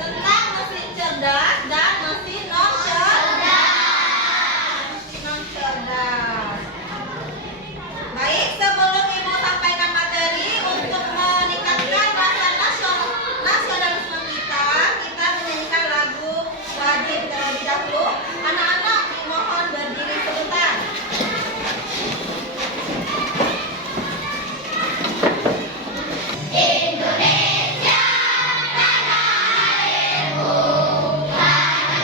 tentang mesin cerdas dan mesin non cerdas. Non cerdas. Baik, sebelum Ibu sampaikan materi untuk meningkatkan rasa nasionalisme kita menyanyikan lagu wajib terlebih dahulu. Anak-anak dimohon berdiri sebentar. Indonesia tanah airku, tanah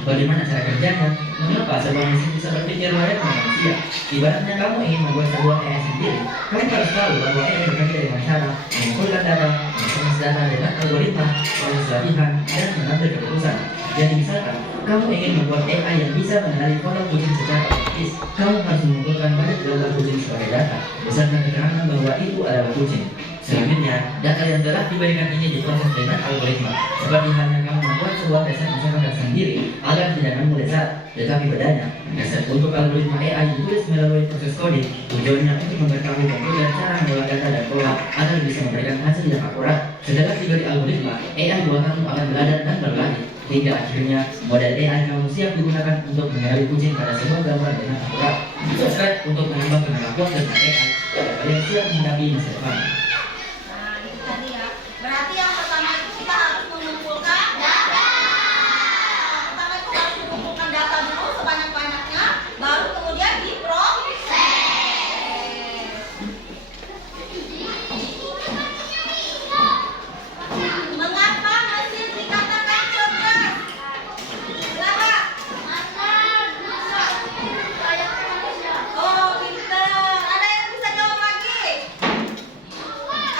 Bagaimana cara kerjanya? Mengapa sebuah mesin bisa berpikir layaknya manusia? Ibaratnya kamu ingin membuat sebuah AI sendiri, kamu harus tahu bahwa AI bekerja dengan cara mengumpulkan data, mengemas data dengan algoritma, proses latihan, dan mengambil keputusan. Jadi misalkan, kamu ingin membuat AI yang bisa mengenali foto kucing secara otomatis, kamu harus mengumpulkan banyak gambar kucing sebagai data, beserta keterangan bahwa itu adalah kucing. Selanjutnya, data yang telah diberikan ini diproses dengan algoritma, seperti halnya kamu membuat sebuah dasar masyarakat sendiri agar tidak nemu dasar, tetapi bedanya, dasar untuk algoritma AI ditulis melalui proses coding, tujuannya untuk memberitahu komputer cara mengolah data dan pola agar bisa memberikan hasil yang akurat. Setelah diberi algoritma, AI buatanmu akan belajar dan berlatih, hingga akhirnya model AI kamu siap digunakan untuk mengenali kucing pada sebuah gambar dengan akurat. Subscribe untuk menambah kemampuan dengan AI agar kalian siap menghadapi masa depan. Nah, itu tadi ya. Berarti yang pertama itu kita harus mengumpulkan data. Yang pertama itu harus mengumpulkan data dulu sebanyak-banyaknya, baru kemudian diproses. Mengapa mesin dikatakan cerdas? Kenapa? Oh, pinter. Ada yang bisa jawab lagi?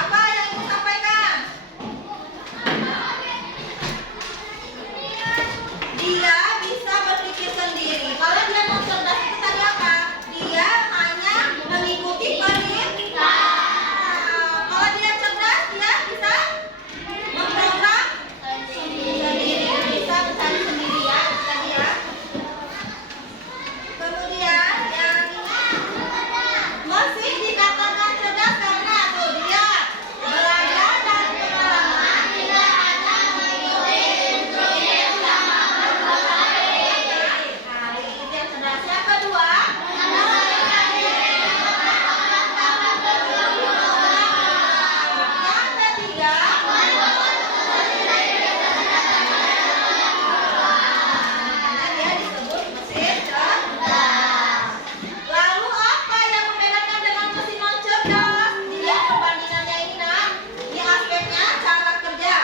Apa yang ibu sampaikan? Dia bisa berpikir sendiri. Kalau dia mau cerdas itu tadi apa? Dia hanya mengikuti perintah. Kalau dia cerdas, dia bisa memprogram sendiri. Bisa mencari sendiri ya, itu tadi ya. Kemudian yang ini, mesin dikatakan cerdas karena tuh dia belajar dari pengalaman, tidak hanya mengikuti instruksi sama berbagai. Nah, itu yang cerdas. Yang kedua, menyesuaikan diri dengan orang dapat berubah. Yang ketiga, dia disebut mesin cerdas. Lalu apa yang membedakan dengan mesin non cerdas? Dilihat perbandingannya ini nak. Ini aspeknya cara kerja.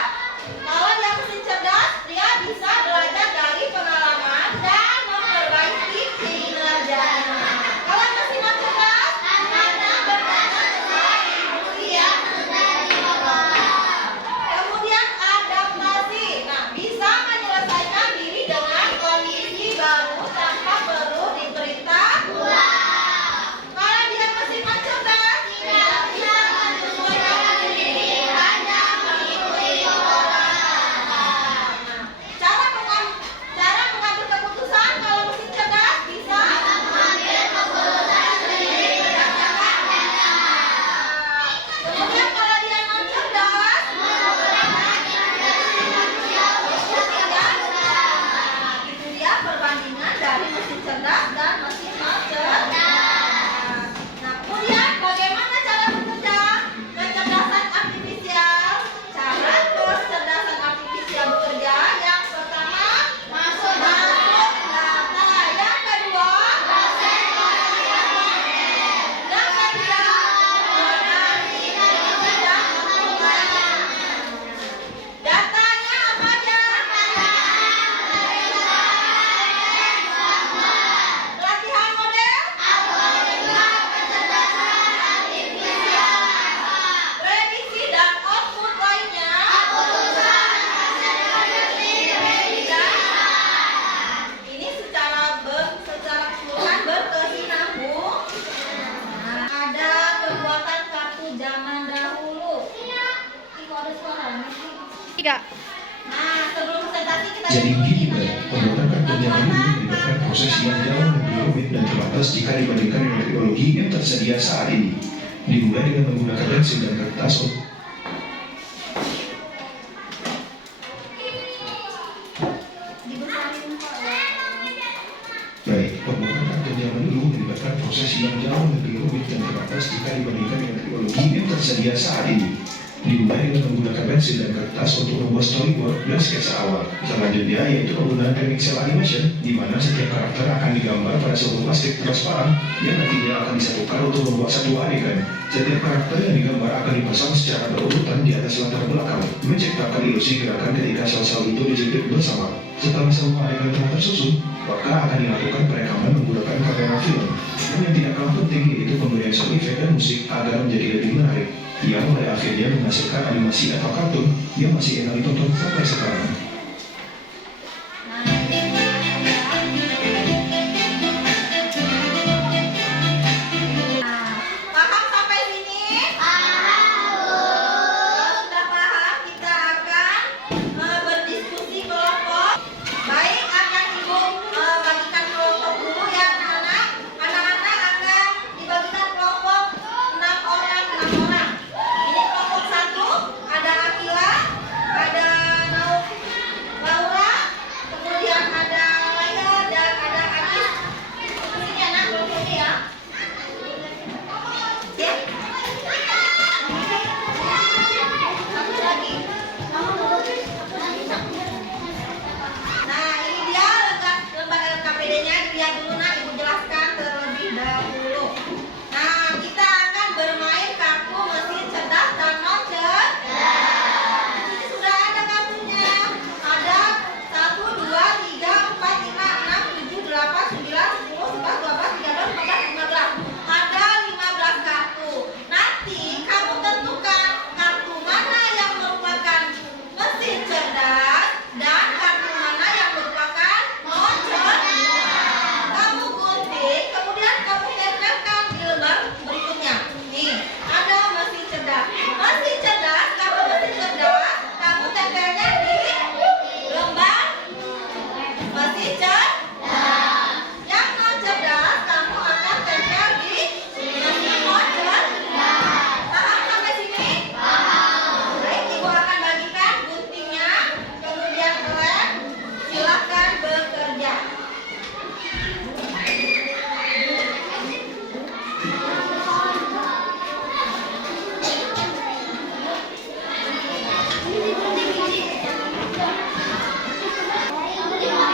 Kalau dia mesin cerdas, dia bisa belajar dari pengalaman dan memperbaiki kinerjanya. Kalau mesin non cerdas, hanya bertanya sesuai instruksi yang sudah diprogram. Kemudian adaptasi. Nah, bisa menyelesaikan diri dengan kondisi baru tanpa perlu diperintah ulang. Kalau dia mesin non cerdas, tidak bisa menyesuaikan diri, hanya mengikuti orang. Nah, cara mengambil keputusan kalau mesin cerdas bisa mengambil keputusan sendiri berdasarkan data. Kemudian kalau dia non cerdas, menggunakan interaksi manusia untuk tidak. Itu dia perbandingan dari mesin cerdas dan mesin non cerdas. Nah, kemudian bagaimana cara bekerja kecerdasan artifisial? Cara kecerdasan artifisial bekerja yang pertama masuk data, yang kedua proses pengalihan model, yang ketiga koordinasi dan pengumpulan. Datanya apa aja? Latihan model, revisi dan output lainnya, ini secara keseluruhan berkesinambungan. Nah, ada pembuatan kartu zaman dahulu. Ini kok ada suaranya sih? Nah, sebelum presentasi kita Jadi dulu begini, kita Mbak, lihat pembuatan kartu zaman dulu melibatkan proses yang jauh lebih rumit dan terbatas jika dibandingkan dengan teknologi yang tersedia saat ini. Dimulai dengan menggunakan pensil dan kertas. dibesarin kok ya. Baik, pembuatan kartu zaman dulu melibatkan proses yang jauh lebih rumit dan terbatas jika dibandingkan dengan teknologi yang tersedia saat ini. Dimulai dengan menggunakan pensil dan kertas untuk membuat storyboard dan sketsa awal. Selanjutnya yaitu penggunaan teknik cel animation, di mana setiap karakter akan digambar pada suatu plastik transparan yang nantinya akan disatukan untuk membuat satu adegan. Setiap karakter yang digambar akan dipasang secara berurutan di atas latar belakang, menciptakan ilusi gerakan ketika sel-sel itu dijepit bersama. Setelah semua adegan telah tersusun, maka akan dilakukan perekaman menggunakan kamera film. Dan yang tidak kalah penting yaitu pemberian sound effect dan musik agar menjadi lebih menarik, yang pada akhirnya menghasilkan animasi atau kartun yang masih enak ditonton sampai sekarang. Paham sampai sini? Sudah paham, kita akan berdiskusi kelompok. Baik, akan Ibu bagikan kelompok dulu ya anak-anak. Anak-anak akan dibagikan kelompok 6 orang. Ini kelompok 1, ada Akila, ada Laura, kemudian ada Laya dan ada Agis. Ini anak kelompoknya ya. Satu lagi. Nah, ini dia lembaga LKPD-nya. Dilihat dulu, nah Ibu jelaskan terlebih dahulu. Nah, kita akan bermain kartu mesin cerdas dan non cerdas. Ini sudah ada kartunya. Ada 1, 2, 3, 4, 5, 6, 7, 8, 9, 10, 11, 12, 13, 14, 15. Ada 15 kartu. Nanti kamu tentukan kartu mana yang merupakan mesin cerdas dan kartu mana yang merupakan non cerdas. Kamu gunting, kemudian kamu tempelkan di lembar berikutnya. Nih, ada mesin cerdas. Mesin cerdas, kalau mesin cerdas, kamu tempelnya di lembar mesin cerdas. Yang non cerdas, kamu akan tempel di mesin non cerdas. Paham sampai sini? Baik, Ibu akan bagikan guntingnya, kemudian lem. Silakan bekerja.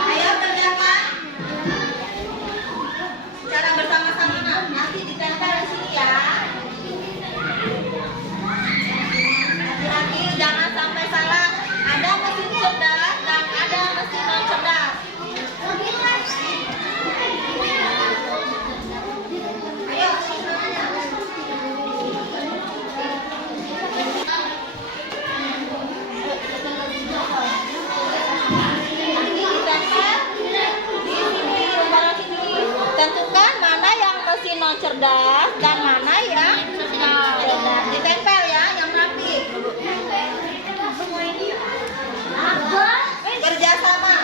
Ayo kerjakan secara bersama-sama. Nanti ditempel di sini ya. Hati-hati jangan sampai salah. Ada mesin cerdas dan ada mesin non cerdas. Ayo semuanya. Ini ditempel di sini, lembaran sini. Tentukan mana yang mesin non cerdas dan mana yang cerdas. Ditempel ya, yang rapi. Kerjasama.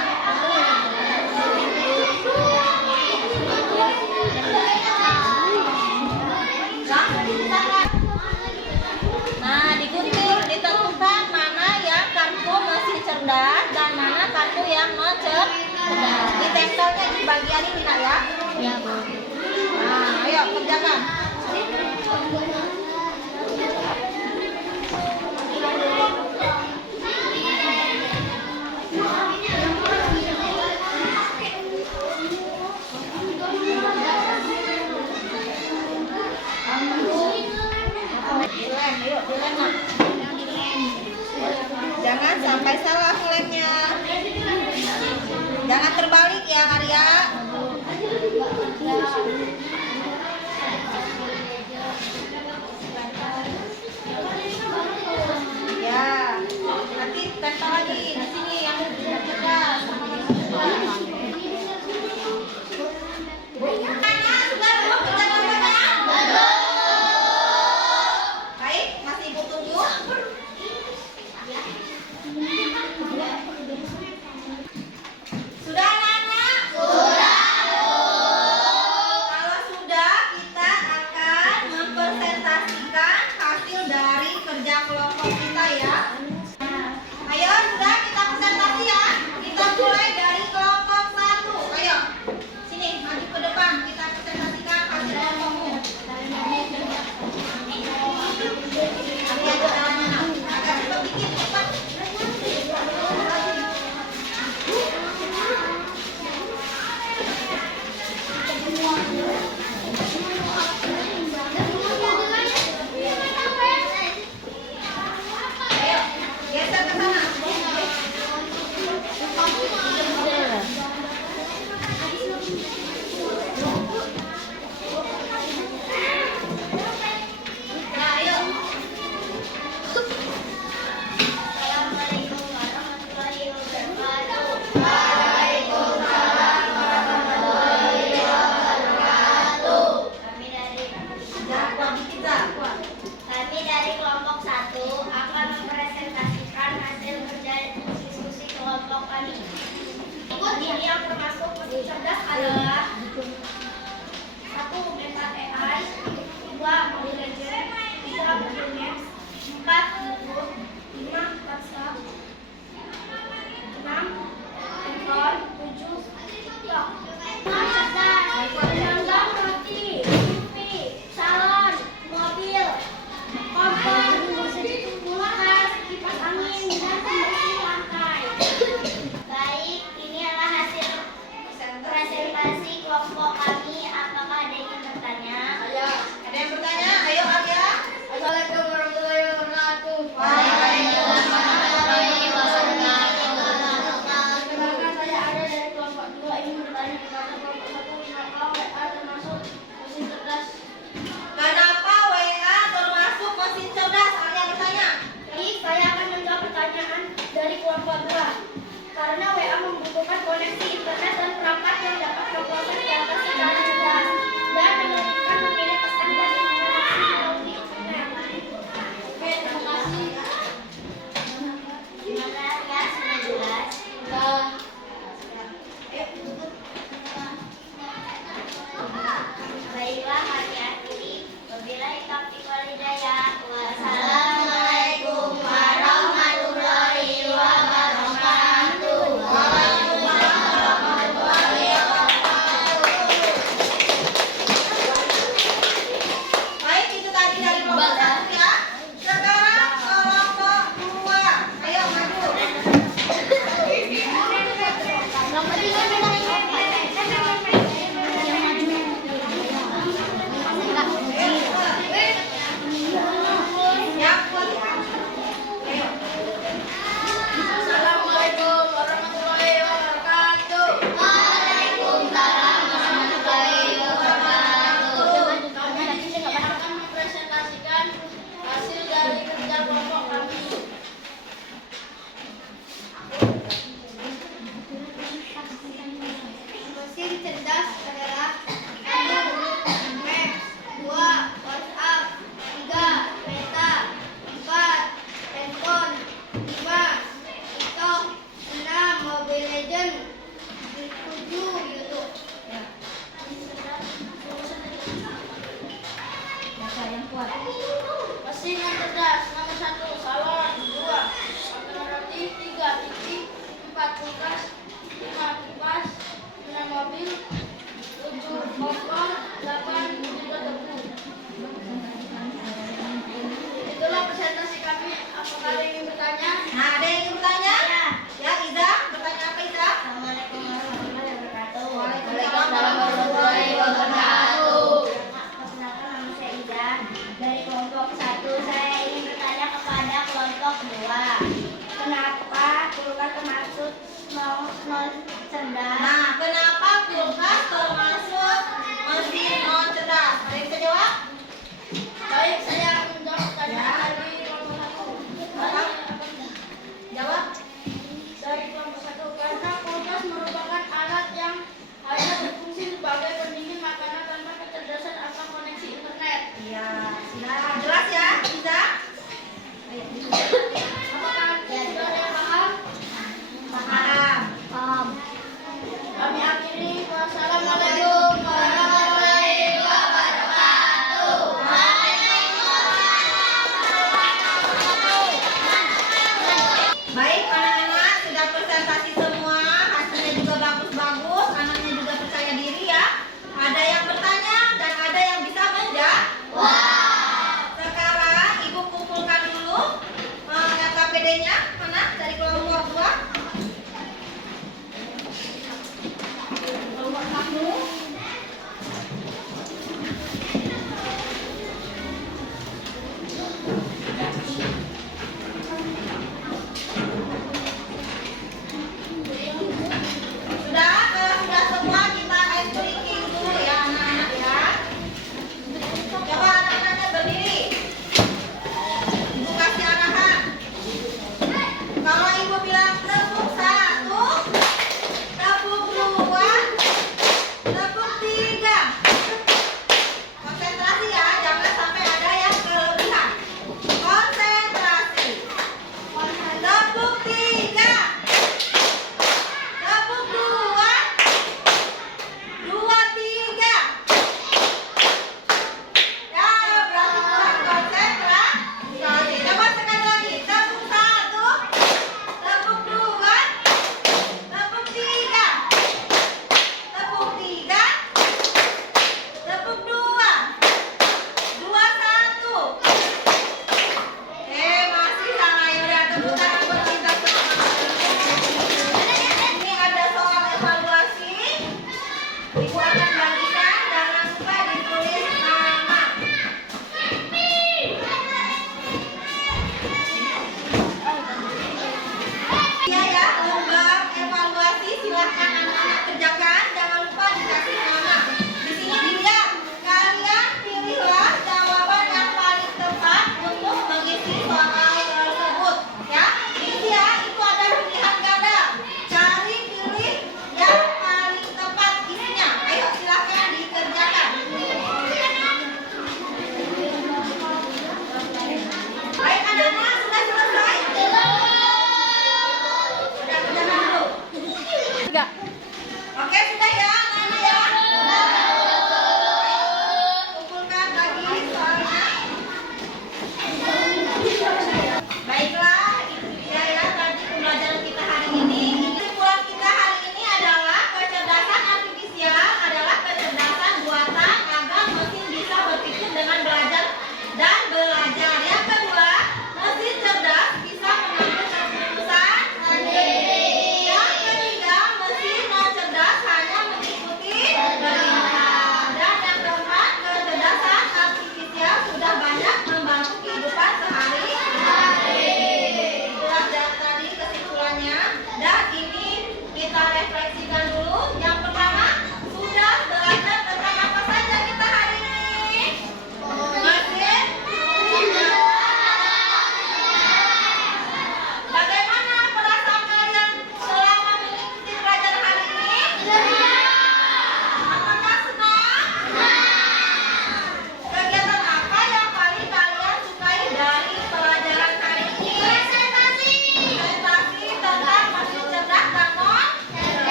Nah, digunting, ditentukan mana yang kartu mesin cerdas dan mana kartu yang non cerdas. Ditempelnya di bagian ini nak ya. Ya, Bu. Nah, ayo kerjakan. Dilem, yuk dilem nak. Jangan sampai salah lemnya. Jangan terbalik ya Arya. di kelompok kami, apakah ada